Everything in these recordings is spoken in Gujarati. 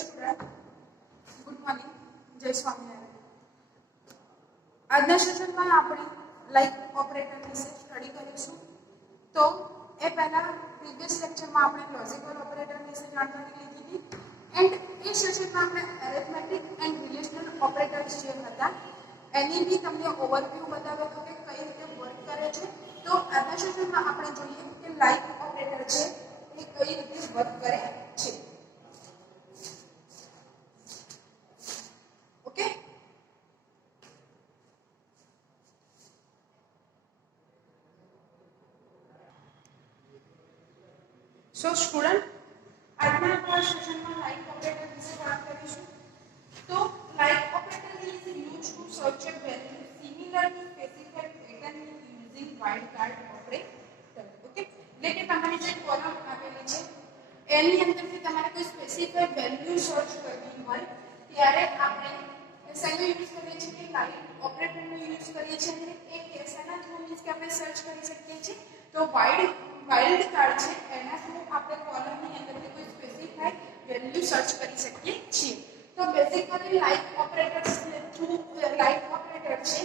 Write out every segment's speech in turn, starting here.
સ્ટુડન્ટ, ગુડ મોર્નિંગ, જય સ્વામિનારાયણ। આજના સેશનમાં આપણે લાઇક ઓપરેટર વિશે સ્ટડી કરીશું। તો એ પહેલા પ્રીવિયસ લેક્ચરમાં આપણે લોજિકલ ઓપરેટર વિશે જાણકારી લીધી હતી એન્ડ એ સેશનમાં આપણે એરિથમેટિક એન્ડ રિલેશનલ ઓપરેટર્સ જે હતા એની બી તમને ઓવરવ્યૂ બતાવ્યો હતો કે કઈ રીતે વર્ક કરે છે। તો આજના સેશનમાં આપણે જોઈએ કે લાઇક ઓપરેટર છે એ કઈ રીતે વર્ક કરે છે। ઓકે, સો સ્ટુડન્ટ, આજના આપણા સેશનમાં લાઇક ઓપરેટર વિશે વાત કરીશું। તો like operator is used to search a value similar two specified pattern using wild card operator. Okay, એટલે કે તમારી જે કોલમ આપેલી છે એની અંદરથી તમારે કોઈ સ્પેસિફાઈડ વેલ્યુ સર્ચ કરવી હોય ત્યારે આપણે શેનો યુઝ કરીએ છીએ કે લાઇક ઓપરેટરનો યુઝ કરીએ છીએ। એક શેના થ્રુ મીન્સ કે આપણે સર્ચ કરી શકીએ છીએ તો વાઇલ્ડ કાર્ડ છે એના થ્રુ આપણે કોલમની અંદરથી કોઈ સ્પેસિફાઈડ વેલ્યુ સર્ચ કરી શકીએ છીએ। તો બેઝિકલી લાઇક ઓપરેટર છે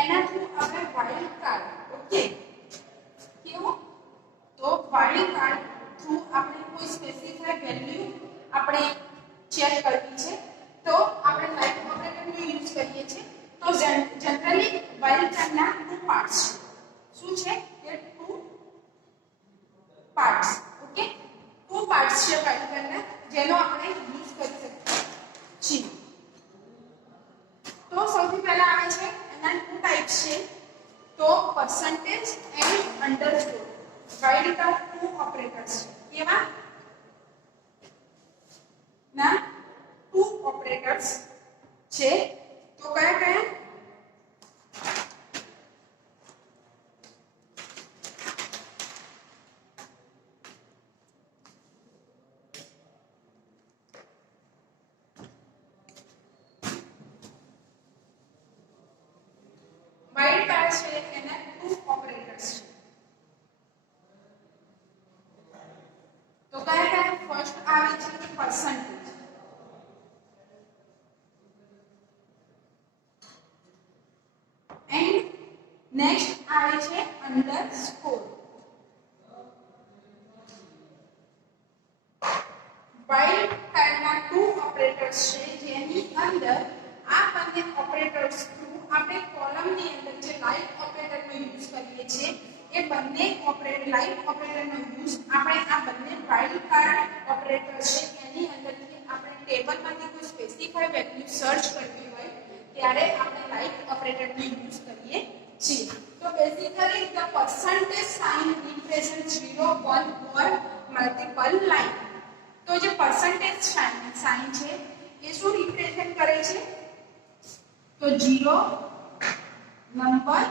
એના થ્રુ આપણે વાઇલ્ડ કાર્ડ, ઓકે, કેવું તો વાઇલ્ડ કાર્ડ થ્રુ આપણે કોઈ સ્પેસિફાઈડ વેલ્યુ આપણે ચેક કરવી છે તો આપણે લાઇક ઓપરેટરનો યુઝ કરીએ છીએ। તો જનરલી વાઇલ્ડ કાર્ડના ટુ પાર્ટ્સ છે। શું છે કે two parts, okay, two parts છે વાઇલ્ડ કાર્ડના જેનો આપણે યુઝ કરી શકીએ છીએ। તો સૌથી પહેલા આવે છે એના ટુ ટાઈપ્સ છે તો percentage and underscore. Wild card two operators છે કેવા ના ટુ ઓપરેટર્સ છે। તો કયા કયા વાઇલ્ડ કાર્ડ છે એના ટુ ઓપરેટર્સ છે। તો કયા કયા ફર્સ્ટ આવે છે કે પર્સન્ટેજ, એન્ડ નેક્સ્ટ આવે છે અંડરસ્કોર। વાઇલ્ડ કાર્ડના ટુ ઓપરેટર્સ છે જેની અંદર આ બંને ઓપરેટર્સ થ્રુ આપણે કોલમની અંદર જે લાઇક ઓપરેટરનો યુઝ કરીએ છીએ એ બંને લાઇક ઓપરેટરનો યુઝ આપણે આ બંને વાઇલ્ડ કાર્ડ ઓપરેટર છે એની અંદરથી આપણે ટેબલમાંથી કોઈ સ્પેસિફાઈડ વેલ્યુ સર્ચ કરવી હોય ત્યારે આપણે લાઇક ઓપરેટરનો યુઝ કરીએ છીએ। તો basically the percentage sign represent 0 1 or multiple line. તો જે પર્સન્ટેજ સાઇન છે એ શું રિપ્રેઝન્ટ કરે છે તો 0 number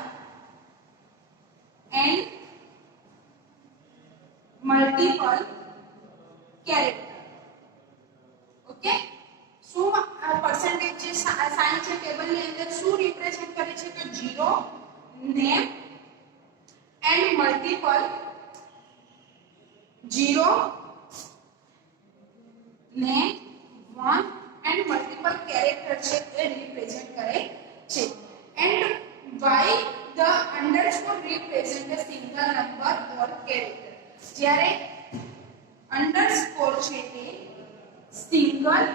and multiple character. Okay, શું પર્સન્ટેજ જે સાઇન છે ટેબલની અંદર શું રિપ્રેઝન્ટ કરે છે તો 0 નેમ એન્ડ મલ્ટીપલ 0 ને 1 એન્ડ મલ્ટીપલ કેરેક્ટર છે એ રિપ્રેઝન્ટ કરે છે। And Y the underscore represent a single number or character. જ્યારે અંડરસ્કોર છે તે single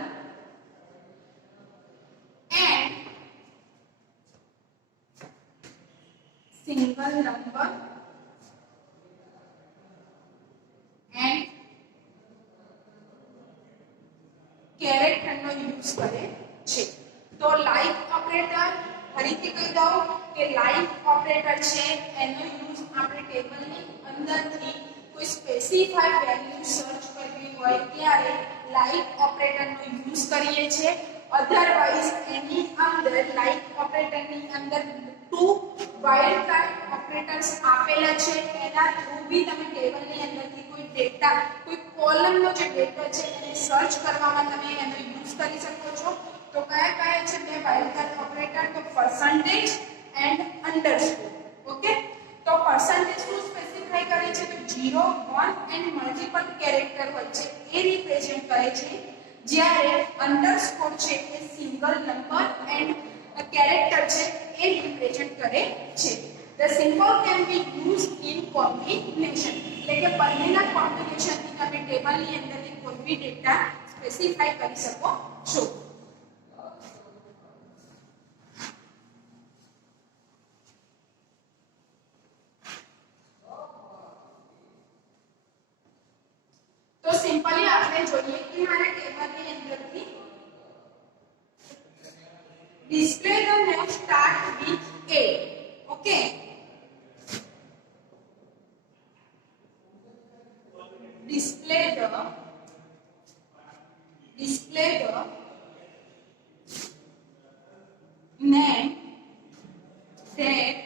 and single number and કેરેક્ટરનો યુઝ કરે છે। તો લાઇક ઓપરેટર ફરીથી કહી દઉં કે લાઇક ઓપરેટર છે એનો યુઝ આપણે ટેબલની અંદરથી કોઈ સ્પેસિફાઈડ વેલ્યુ સર્ચ કરવી હોય ત્યારે લાઇક ઓપરેટરનો યુઝ કરીએ છીએ। અધરવાઇઝ એની અંદર લાઇક ઓપરેટરની અંદર ટુ વાઇલ્ડ કાર્ડ ઓપરેટર્સ આપેલા છે એના થ્રુ બી તમે ટેબલની અંદરથી કોઈ ડેટા કોઈ કોલમનો જે ડેટા છે એને સર્ચ કરવામાં તમે એનો યુઝ કરી શકો છો। તો કયા કયા છે બે વાઇલ્ડ કાર્ડ ઓપરેટર તો પર્સન્ટેજ એન્ડ અંડરસ્કોર। ઓકે, તો પર્સન્ટેજ શું સ્પેસિફાઈ કરે છે તો 0 1 એન્ડ મલ્ટીપલ કેરેક્ટર હોય છે એ રિપ્રેઝન્ટ કરે છે। જ્યારે અંડરસ્કોર છે એ સિંગલ નંબર એન્ડ કેરેક્ટર છે એ રિપ્રેઝન્ટ કરે છે. The symbol can be used in combination. એટલે કે બંનેના કોમ્બિનેશનથી તમે ટેબલની અંદરથી કોઈ બી ડેટા સ્પેસિફાઈ કરી શકો છો. તો સિમ્પલી આપણે જોઈએ કે મારે ટેબલની અંદરથી display the name start with A. Okay. Display the name that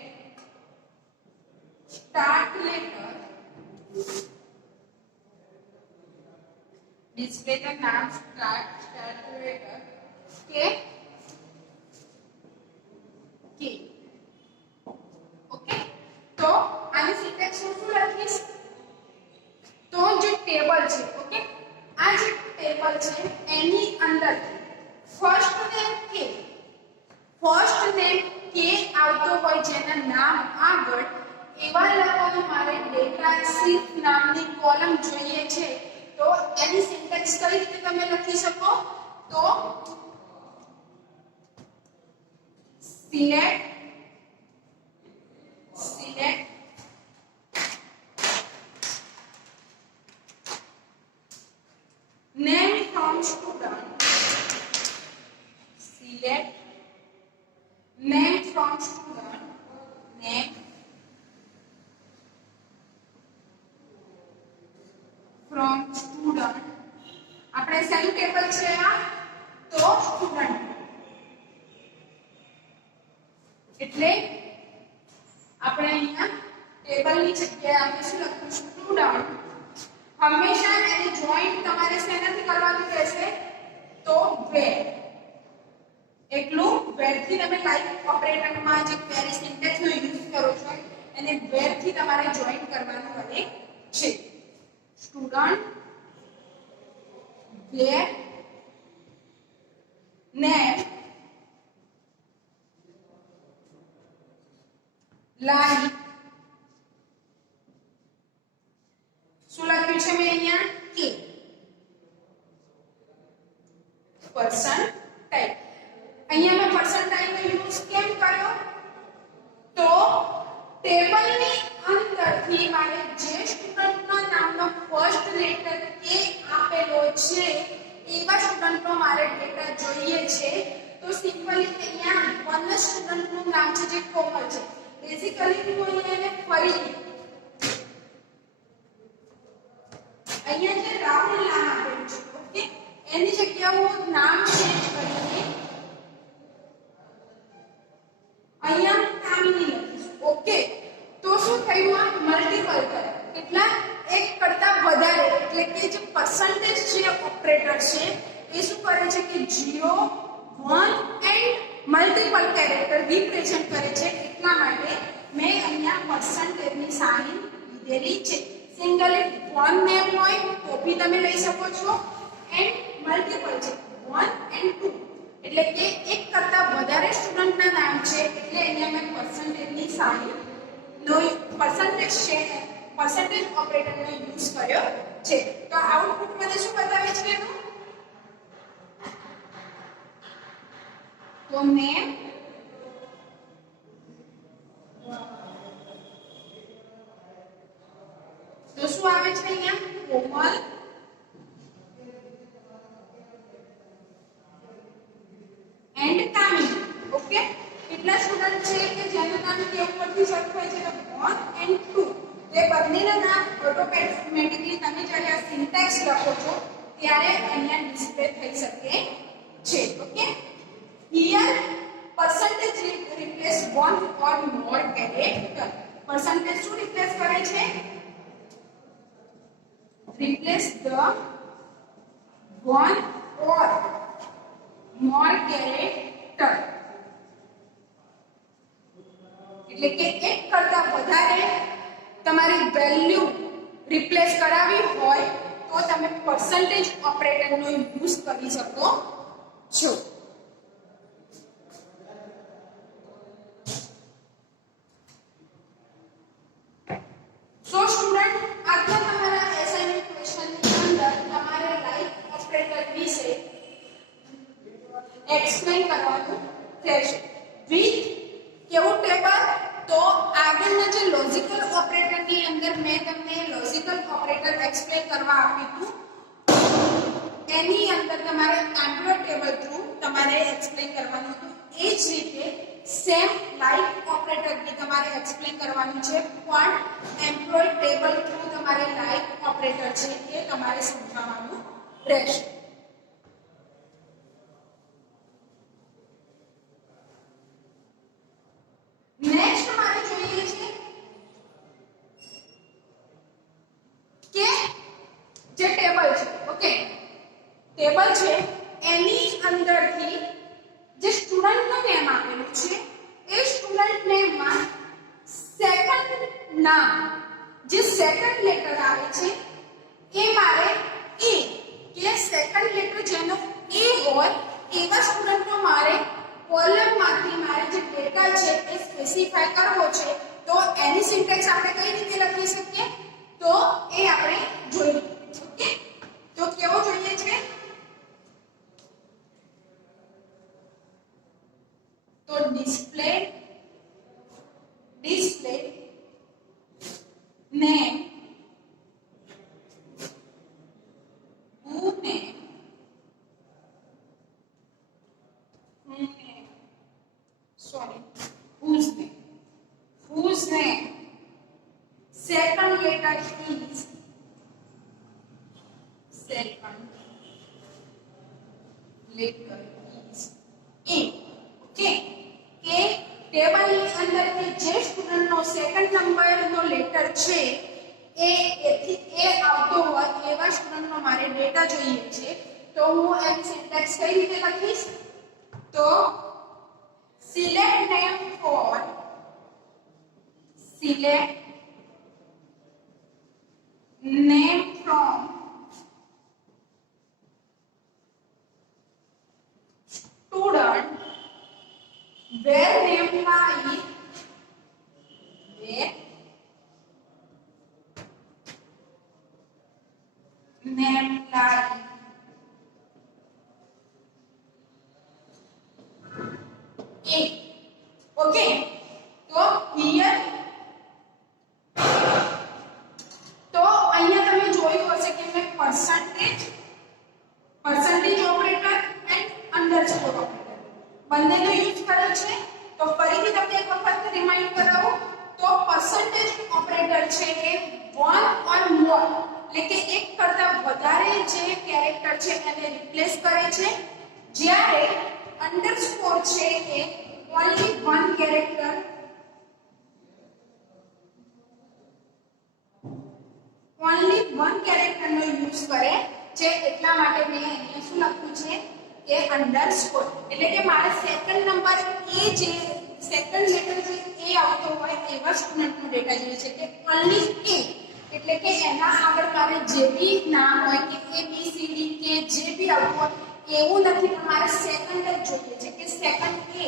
start letter. Display the name start letter. Okay. Okay, तो आनी सिंटेक्स में શું લખીશ? તો જે ટેબલ છે, ઓકે, આ જે ટેબલ છે એની અંદર ફર્સ્ટ નેમ કે આવતો હોય જેના નામ આગળ એવા લખવાનો મારે ડેટા શીટ નામની કોલમ જોઈએ છે. તો એની સિન્ટેક્સ કઈ રીતે તમે લખી શકો? તો select name from student. Select name from student. Name from student. આપણે સેમ ટેબલ છે આ તો સ્ટુડન્ટ એટલે આપણે અહીંયા ટેબલની જગ્યાએ આપણે શું લખવું? સ્ટુડન્ટ. હંમેશા એને જોઈન્ટ તમારે શેનાથી કરવાનું રહેશે? તો where. એટલું where થી તમે લાઈક ઓપરેટરમાં જે ક્વેરી સિન્ટેક્સ નો યુઝ કરો છો એને where થી તમારે જોઈન્ટ કરવાનું રહે છે. સ્ટુડન્ટ where name like શું લખ્યું છે મેં અહીંયા? કે percentile. અહીંયા મેં percentile નો યુઝ કેમ કર્યો? તો ટેબલની અંદરથી મારે જે સ્ટુડન્ટના નામનો ફર્સ્ટ લેટર કે આપેલો છે એવા સ્ટુડન્ટનો મારે ડેટા જોઈએ છે. તો સિમ્પલી અહીંયા વન સ્ટુડન્ટનું નામ છે જે કોમલ છે. બેઝિકલી હું અહીંયા ફરી અહીંયા જે રાહુલ નામ આપેલું છે, ઓકે, એની જગ્યાએ હું નામ ચેન્જ કરીને અહીંયા કામિની લખીશ. ઓકે, તો શું થયું? આ મલ્ટીપલ કરે કેટલા? એક કરતા વધારે. એટલે કે જે પર્સન્ટેજ જે ઓપરેટર છે એ શું કરે છે કે 0 1 એન્ડ મલ્ટીપલ કેરેક્ટર રિપ્રેઝન્ટ કરે છે. એટલા માટે મેં અહીંયા પર્સન્ટેજની સાઇન લીધેલી છે. સિંગલ વન નેમ હોય તો ભી તમે લઈ શકો છો એન્ડ મલ્ટીપલ છે 1 એન્ડ 2 એટલે કે એક કરતા વધારે સ્ટુડન્ટના નામ છે એટલે અહીંયા મેં પર્સન્ટેજની સાઇન નો પર્સન્ટેજ છે પર્સન્ટેજ ઓપરેટરનો યુઝ કર્યો છે. તો આઉટપુટ મને શું બતાવે છે એનું? તો નેમ તો શું આવે છે અહીંયા? કોમલ એન્ડ કામિની. ઓકે, કેટલા સ્ટુડન્ટ છે કે જેનું નામ કેમ પરથી સરખાય છે? 1 એન્ડ 2. તે બંનેના નામ ઓટોમેટિકલી તમે જ્યારે આ સિન્ટેક્સ લખો છો ત્યારે અહીંયા ડિસ્પ્લે થઈ શકે છે. Okay, here percentage replace one or more character. percentage શું રિપ્લેસ કરે છે? replace the one or more character. એટલે કે એક કરતા વધારે તમારી વેલ્યુ રિપ્લેસ કરાવી હોય તો તો તમે percentage ઓપરેટરનો યુઝ કરી શકો છો. સો સ્ટુડન્ટ, આજના તમારા એસાઇનમેન્ટ ક્વેશ્ચનની અંદર તમારે લાઈક ઓપરેટર વિશે એક્સપ્લેન કરવાનું રહેશે. વિથ કેવું ટેબલ? તો આગળના જે લોજિકલ ઓપરેટરની અંદર મેં તમને લોજિકલ ઓપરેટર એક્સપ્લેન કરવા આપ્યું હતું, એની અંદર તમારે એમ્પ્લોય ટેબલ થ્રુ તમારે એક્સપ્લેન કરવાનું હતું. એ જ રીતે સેમ લાઈક ઓપરેટર બી તમારે એક્સપ્લેન કરવાનું છે, પણ એમ્પ્લોય ટેબલ થ્રુ તમારે લાઈક ઓપરેટર છે એ તમારે સમજાવવાનું રહેશે. નેક્સ્ટ મારે જોઈએ છે કે જે ટેબલ છે, ઓકે, ટેબલ છે એની અંદરથી જે સ્ટુડન્ટનું નેમ આપેલું છે એ સ્ટુડન્ટ નેમમાં સેકન્ડ નામ, જે સેકન્ડ લેટર આવે છે એ મારે એ કે સેકન્ડ લેટર જેનો એ હોય એવા સ્ટુડન્ટનો મારે કોલમમાંથી મારે જે ડેટા છે એ સ્પેસિફાય કરવો છે. તો એની સિન્ટેક્સ આપણે કઈ રીતે લખી શકીએ? તો એ આપણે જોઈએ. ઓકે, તો કેવો જોઈએ છે? તો display name, who name, whose name, second letter is A. Okay, કે ટેબલની અંદર જે સ્ટુડન્ટનો સેકન્ડ નંબરનો લેટર છે એથી એ આવતો હોય એવા સ્ટુડન્ટનો મારે ડેટા જોઈએ છે. તો હું એની સિન્ટેક્સ કઈ રીતે લખીશ? તો select name from student where name lies A. Okay, તો here તો અહીંયા તમે જોયું હશે કે મેં percentage operator and underscore operator બંનેનો યુઝ કર્યો છે. તો ફરીથી તમને એક વખત રિમાઇન્ડ કરાવું તો percentage ઓપરેટર છે એ one or more એટલે કે એક કરતા વધારે જે કેરેક્ટર છે એને રિપ્લેસ કરે છે, જ્યારે અંડરસ્કોર છે એ only one character નો યુઝ કરે છે. એટલા માટે મેં અહીંયા શું લખ્યું છે કે અંડરસ્કોર, એટલે કે મારે સેકન્ડ નંબર એ જે સેકન્ડ લેટર જે એ આવતો હોય એવા સ્ટુડન્ટનો ડેટા જોઈએ છે કે only એ, એટલે કે એના આગળ મારે જે બી નામ હોય કે A B C D કે જે બી આવતું હોય એવું નથી, પણ મારે સેકન્ડ જ જોઈએ છે કે સેકન્ડ એ,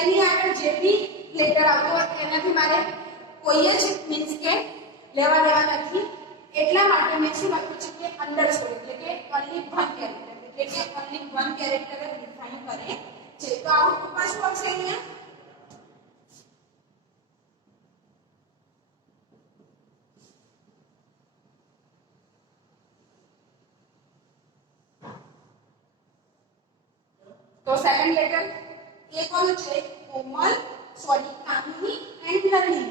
એની આગળ જે બી લેટર આવતો હોય એનાથી મારે કોઈ જ મીન્સ કે લેવા દેવા નથી. એટલા માટે મેં શું લખ્યું છે કે અંડરસ્કોર, એટલે કે only one character, એટલે કે only one character ડિફાઇન કરે છે. તો આઉટપુટમાં શું આવશે અહીંયા? તો સેકન્ડ લેટર એ કોનું છે? કામિની એન્ડ નલિની.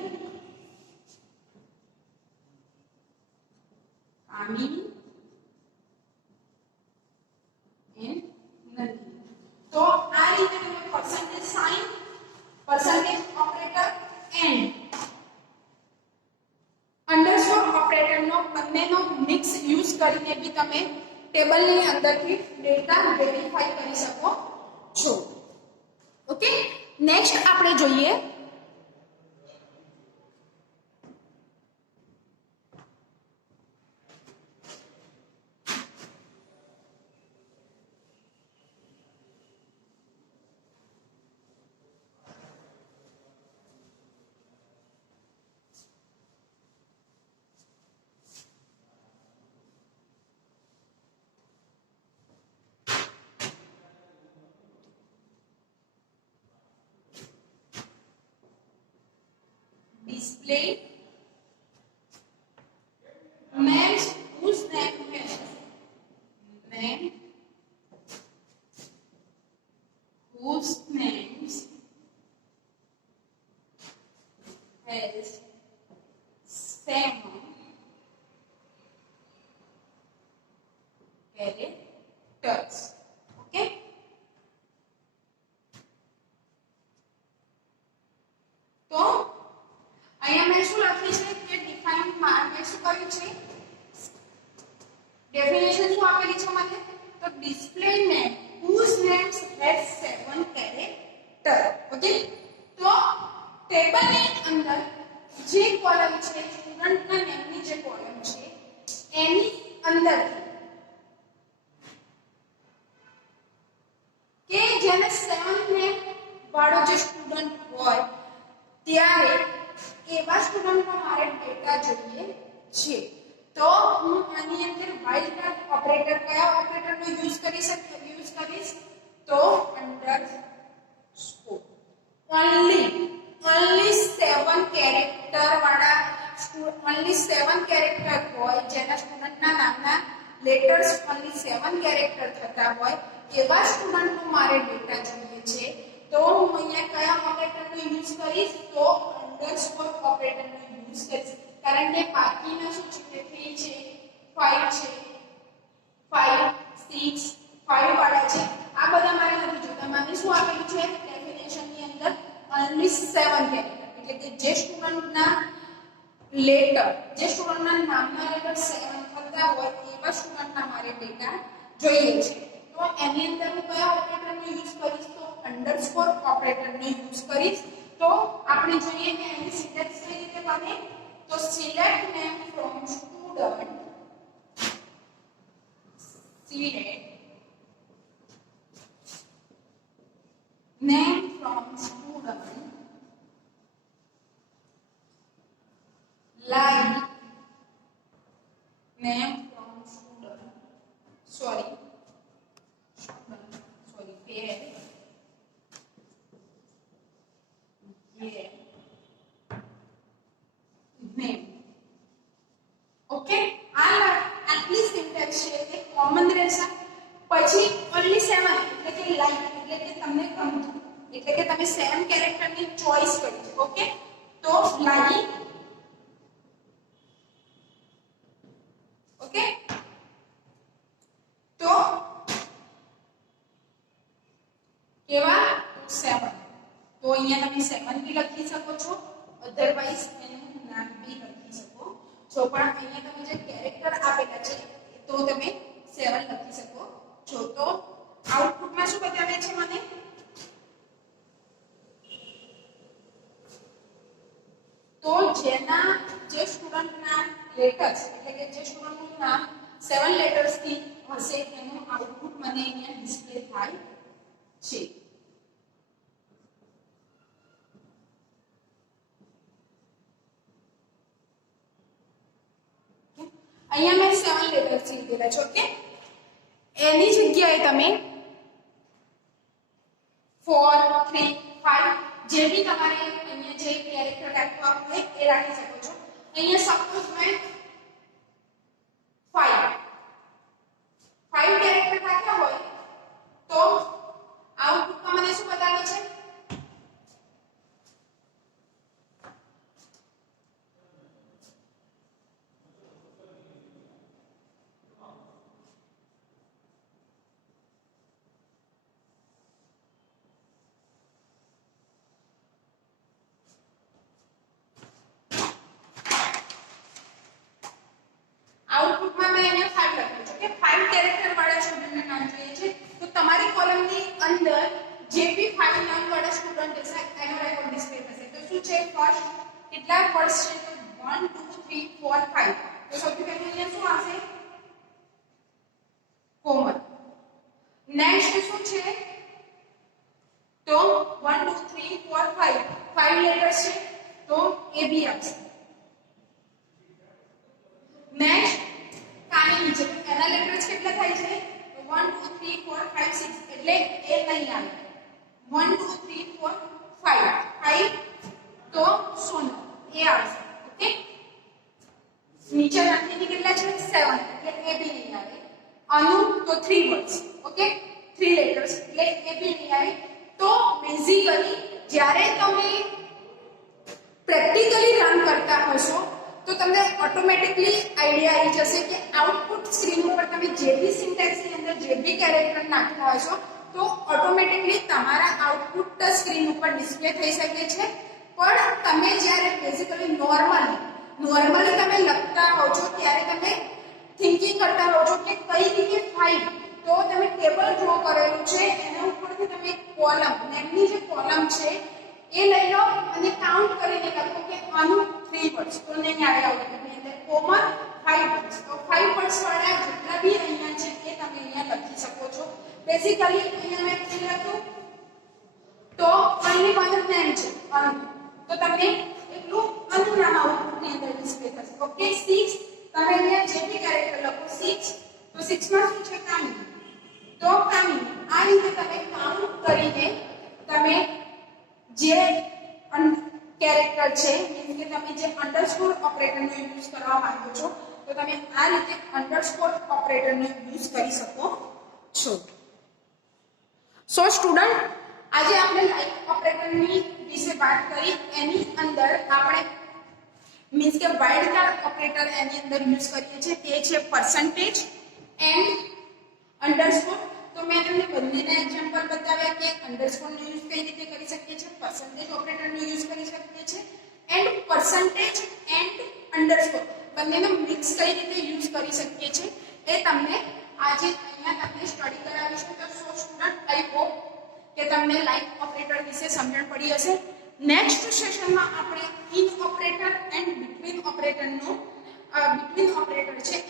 કામિની એન્ડ નલિની. તો આ રીતે તમે percentage sign, percentage operator and underscore ઓપરેટરનો બંનેનો મિક્સ યુઝ કરીને બી તમે ટેબલની અંદરથી ડેટા વેરીફાઈ કરી શકો છો. ઓકે, નેક્સ્ટ આપણે જોઈએ display names whose name has name whose names has seven characters. Okay. તો અહીંયા મેં શું લખ્યું છે કે ડિફાઇન મેં શું કર્યું છે ડેફિનેશન શું આપેલી છે મને તો display name whose names has seven character. Okay તો ટેબલની અંદર જે કોલમ છે સ્ટુડન્ટના નેમની જે કોલમ છે એની અંદર કે જેને 7 નેમ વાળો જે સ્ટુડન્ટ હોય ત્યારે એવા સ્ટુડન્ટનો મારે ડેટા જોઈએ છે. તો હું આની અંદર વાઇલ્ડ કાર્ડ ઓપરેટર કયા ઓપરેટરનો યુઝ કરીશ તો અંડરસ્કોર only 7 કેરેક્ટર વાળા only 7 કેરેક્ટર હોય જેના સ્ટુડન્ટના નામના લેટર્સ only 7 કેરેક્ટર થતા હોય એવા સ્ટુડન્ટનો મારે ડેટા જોઈએ છે. તો હું અહીંયા કયા ઓપરેટરનો યુઝ કરીશ તો અંડરસ્કોર ઓપરેટરનો યુઝ કરીશ કારણ કે બાકીના શું છે 3 છે 5 છે 5 6 5 વાળા છે આ બધા મારે નથી જોતા. મને શું આપેલું છે ડેફિનેશનની અંદર only 7 કેરેક્ટર એટલે કે જે સ્ટુડન્ટના નામના લેટર 7 થતા હોય એવા સ્ટુડન્ટના મારે ડેટા જોઈએ છે. તો એની અંદર હું કયા ઓપરેટરનો યુઝ કરીશ તો અંડરસ્કોર ઓપરેટરનો યુઝ કરીશ. તો આપણે જોઈએ કે એની સિન્ટેક્સ કઈ રીતે બને તો select name from student select name from student like name from student pair name. Okay આટલી સિન્ટેક્સ છે તે કોમન રહેશે. પછી only 7 એટલે કે લાઈક એટલે કે તમને ગમતું એટલે કે તમે 7 કેરેક્ટરની ચોઈસ કરી છે. ઓકે તો લાઈક ઓકે તો કેવા 7 તો અહીંયા તમે 7 બી લખી શકો છો અધરવાઇઝ એનું નામ બી લખી શકો છો પણ અહીંયા તમે જે કેરેક્ટર આપેલા છે તો તમે 7 લખી શકો છો. તો આઉટપુટમાં શું બતાવે છે મને તો જે સ્ટુડન્ટના લેટર્સ એટલે કે જે સ્ટુડન્ટનું નામ 7 લેટર્સ થી હશે એનું આઉટપુટ મને અહીંયા ડિસ્પ્લે થાય છે. અહીંયા મેં 7 લેટર્સ લીધેલા છે. ઓકે એની જગ્યાએ તમે 4 3 5 જે બી તમારે અહીંયા જે કેરેક્ટર રાખવા હોય એ રાખી શકો છો. અહીંયા સપોઝ મેં 5 કેરેક્ટર રાખ્યા હોય તો આઉટપુટમાં મને શું બતાવે છે આઉટપુટમાં મેં અહીંયા 5 લખ્યું છે કે 5 કેરેક્ટર વાળા સ્ટુડન્ટના નામ જોઈએ છે. તો તમારી કોલમની અંદર જે બી 5 નામ વાળા સ્ટુડન્ટ હશે એનો રેકોર્ડ ડિસ્પ્લે થશે. તો શું છે ફર્સ્ટ કેટલા વર્ડ્સ છે તો 1 2 3 4 5 તો સૌથી પહેલું અહીંયા શું આવશે કોમન. નેક્સ્ટ શું છે તો 1 2 3 4 5 5 લેટર્સ છે તો એ બી આવશે. નેક્સ્ટ કાની નીચે એના લેટર્સ કેટલા થાય છે તો 1 2 3 4 5 6 એટલે એ નહીં આવે 1 2 3 4 5 5 તો 0 એ આવશે ઓકે નીચે રાખીને કેટલા છે 7 એટલે એ બી નહીં આવે અનુ તો 3 વર્ડ્સ ઓકે 3 લેટર્સ એટલે એ બી નહીં આવે તો બેઝિકલી જ્યારે તમે પ્રેક્ટિકલી રન કરતા હશો તો તમને ઓટોમેટિકલી આઈડિયા આવી જશે કે આઉટપુટ સ્ક્રીન ઉપર તમે જે બી સિન્ટેક્સની અંદર જે બી કેરેક્ટર નાખતા હશો તો ઓટોમેટિકલી તમારા આઉટપુટ સ્ક્રીન ઉપર ડિસ્પ્લે થઈ શકે છે પણ તમે જ્યારે બેઝિકલી નોર્મલી તમે લખતા હો છો ત્યારે તમે થિંકિંગ કરતા રહો છો કે કઈ રીતે ફાઇન્ડ તો તમે ટેબલ ડ્રો કરેલું છે એના ઉપરથી તમે કોલમ નેમની જે કોલમ છે એ લઈ લો અને કાઉન્ટ કરીને લખો કે આનું 3 વર્ડ્સ તો નહીં આવે આઉટપુટની અંદર કોમન 5 વર્ડ્સ તો 5 વર્ડ્સ વાળા જેટલા બી અહીંયા છે એ તમે અહીંયા લખી શકો છો બેઝિકલી અહીંયા મેં શું લખ્યું તો અહીંની પાછળ નેમ છે અનુ તો તમને એટલું અનુ નામ આઉટપુટની અંદર ડિસ્પ્લે થશે ઓકે 6 તમે અહીંયા જે બી કેરેક્ટર લખો 6 તો 6 માં શું છે કામિની તો કામિની આ રીતે તમે કાઉન્ટ કરીને તમે જે કેરેક્ટર છે મીન્સ કે તમે જે અંડરસ્કોર ઓપરેટરનો યુઝ કરવા માંગો છો તો તમે આ રીતે અંડરસ્કોર ઓપરેટરનો યુઝ કરી શકો છો સો સ્ટુડન્ટ આજે આપણે લાઇક ઓપરેટરની વિશે વાત કરી એની અંદર આપણે મીન્સ કે વાઇલ્ડ કાર્ડ ઓપરેટર એની અંદર યુઝ કરીએ છીએ તે છે પરસેન્ટેજ એન્ડ અંડરસ્કોર તો મેં તમને બંનેના એક્ઝામ્પલ બતાવ્યા કે અંડરસ્કોરનો યુઝ કઈ રીતે કરી શકીએ છીએ પરસેન્ટેજ ઓપરેટરનો યુઝ કરી શકીએ છીએ એન્ડ પરસેન્ટેજ એન્ડ અંડરસ્કોર બંનેનો મિક્સ કઈ રીતે યુઝ કરી શકીએ છીએ એ તમને આજે અહીંયા તમને સ્ટડી કરાવીશું તો સો સ્ટુડન્ટ આઈ હોપ કે તમને લાઇક ઓપરેટર વિશે સમજણ પડી હશે નેક્સ્ટ સેશનમાં આપણે in operator and between operator છે